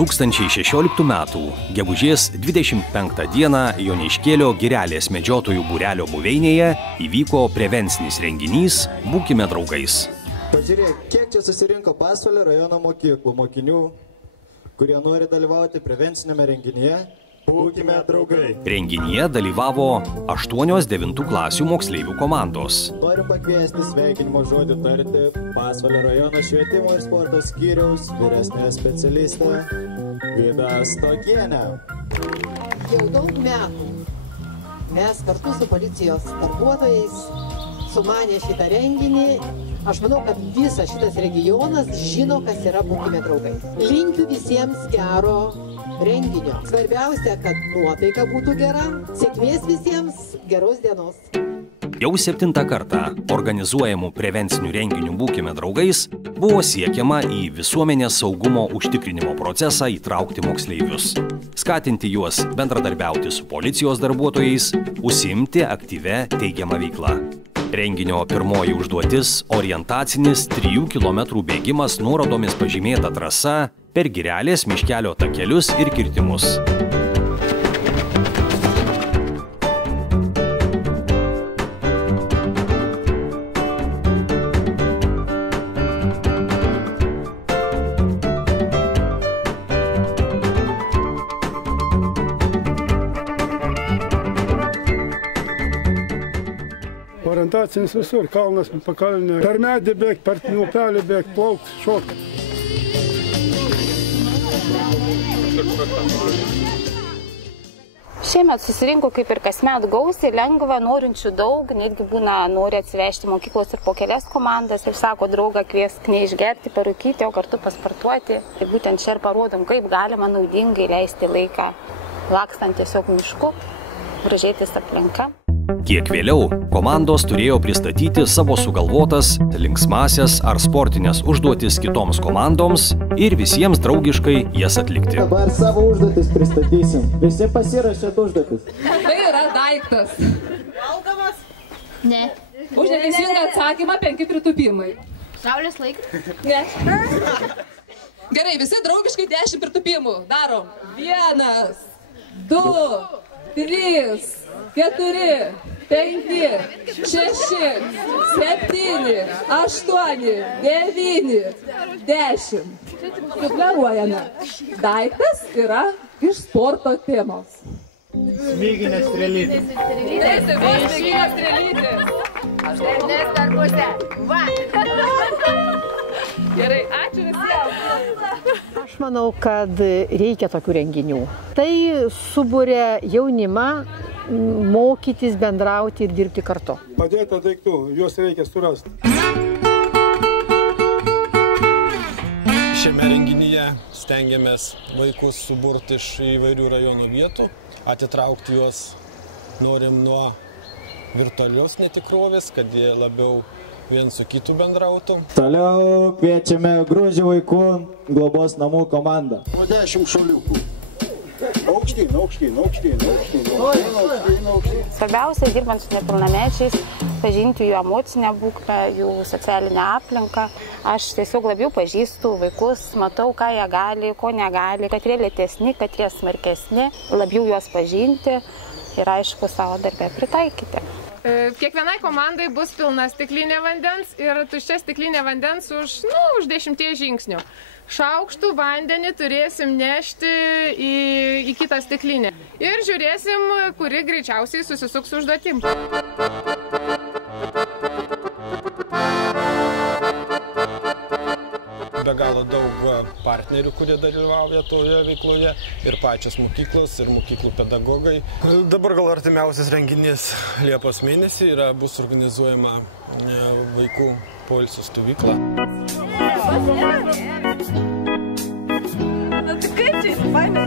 2016 metų gegužės 25 dieną Joniškėlio Girelės medžiotojų būrelio buveinėje įvyko prevencinis renginys Būkime draugais. Pažiūrėk, kiek čia susirinko Pasvalio rajono mokyklų mokinių, kurie nori dalyvauti prevencinėme renginyje Būkime draugai. Renginyje dalyvavo 8-9 klasių moksleivių komandos. Noriu pakviesti sveikinimo žodį tarti Pasvalio rajono švietimo ir sporto skyriaus vyresnė specialistė Vida Stokienė. Jau daug metų mes kartu su policijos darbuotojais sumanė šitą renginį. Aš manau, kad visas šitas regionas žino, kas yra Būkime draugai. Linkiu visiems gero renginio. Svarbiausia, kad nuotaika būtų gera. Sėkmės visiems, geros dienos. Jau 7 kartą organizuojamų prevencinių renginių Būkime draugais buvo siekiama į visuomenės saugumo užtikrinimo procesą įtraukti moksleivius, skatinti juos bendradarbiauti su policijos darbuotojais, užsiimti aktyvę teigiamą veiklą. Renginio pirmoji užduotis – orientacinis 3 km bėgimas nuorodomis pažymėta trasa per Girelės miškelio takelius ir kirtimus. Orientacinis visur, kalnas, pakalnė, per medį bėg, per upelį bėg, plaukt, šokt. Šiemet susirinko kaip ir kasmet gausiai, lengva, norinčių daug, netgi būna nori atsivežti mokyklos ir po kelias komandas. Kaip sako, draugą kviesk neišgerti, parūkyti, o kartu paspartuoti. Tai būtent čia ir parodom, kaip galima naudingai leisti laiką, lakstant tiesiog mišku, grožėtis aplinka. Kiek vėliau komandos turėjo pristatyti savo sugalvotas, linksmasias ar sportinės užduotis kitoms komandoms ir visiems draugiškai jas atlikti. Dabar savo užduotis pristatysim. Visi pasirašėt užduotis. Tai yra daiktas. Valgomas? Ne. Už neteisingą atsakymą 5 pritūpimai. Saulės laikas? Ne. Gerai, visi draugiškai 10 pritūpimų. Darom. 1, 2, 3, 4, 5, 6, 7, 8, 9, 10. Sufleruojame. Daiktas yra iš sporto temos. Smyginės strėlytės. Smyginės strėlytės. Nes darbose. Va. Gerai, ačiū visiems. Aš manau, kad reikia tokių renginių. Tai suburia jaunimą mokytis, bendrauti ir dirbti kartu. Padėta daiktų, juos reikia surasti. Šiame renginyje stengiamės vaikus suburti iš įvairių rajonų vietų, atitraukti juos norim nuo virtualios netikrovės, kad jie labiau vien su kitu bendrautų. Toliau kviečiame Gruzdžių vaikų globos namų komandą. Po 10 šuoliukų. Aukštyn, aukštyn, aukštyn, aukštyn, aukštyn, aukštyn. Svarbiausia, dirbant su nepilnamečiais, pažinti jų emocinę būklę, jų socialinę aplinką. Aš tiesiog labiau pažįstu vaikus, matau, ką jie gali, ko negali, kad jie lėtesni, kad jie smarkesni, labiau juos pažinti ir aišku savo darbę pritaikyti. Kiekvienai komandai bus pilna stiklinė vandens ir tuščia stiklinė vandens už 10 žingsnių. Šaukštų vandenį turėsim nešti į kitą stiklinę. Ir žiūrėsim, kuri greičiausiai susisuks užduotim. Be galo daug partnerių, kurie dalyvauja toje veikloje, ir pačios mokyklos, ir mokyklų pedagogai. Dabar gal artimiausias renginys Liepos mėnesį bus organizuojama vaikų poilsio stovykla. Tai kaip čia, fainai?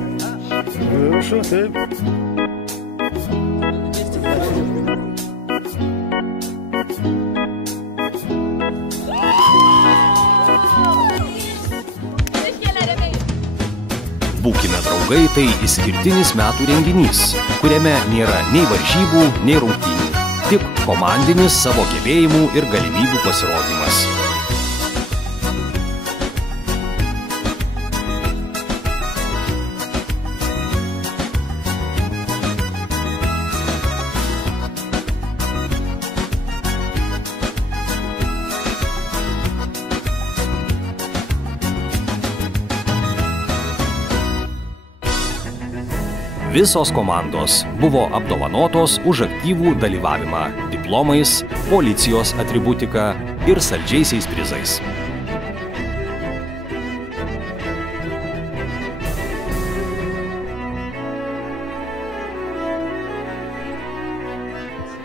Viršų, taip. Būkime draugai – tai išskirtinis metų renginys, kuriame nėra nei varžybų, nei rungtynių, tik komandinis savo gebėjimų ir galimybių pasirodymas. Visos komandos buvo apdovanotos už aktyvų dalyvavimą diplomais, policijos atributika ir saldžiaisiais prizais.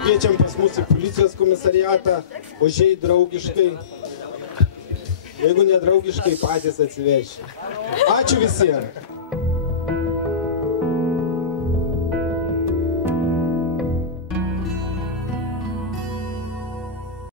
Kviečiam pas mūsų policijos komisariatą, užėjai draugiškai. Jeigu nedraugiškai, patys atsiveši. Ačiū visiems.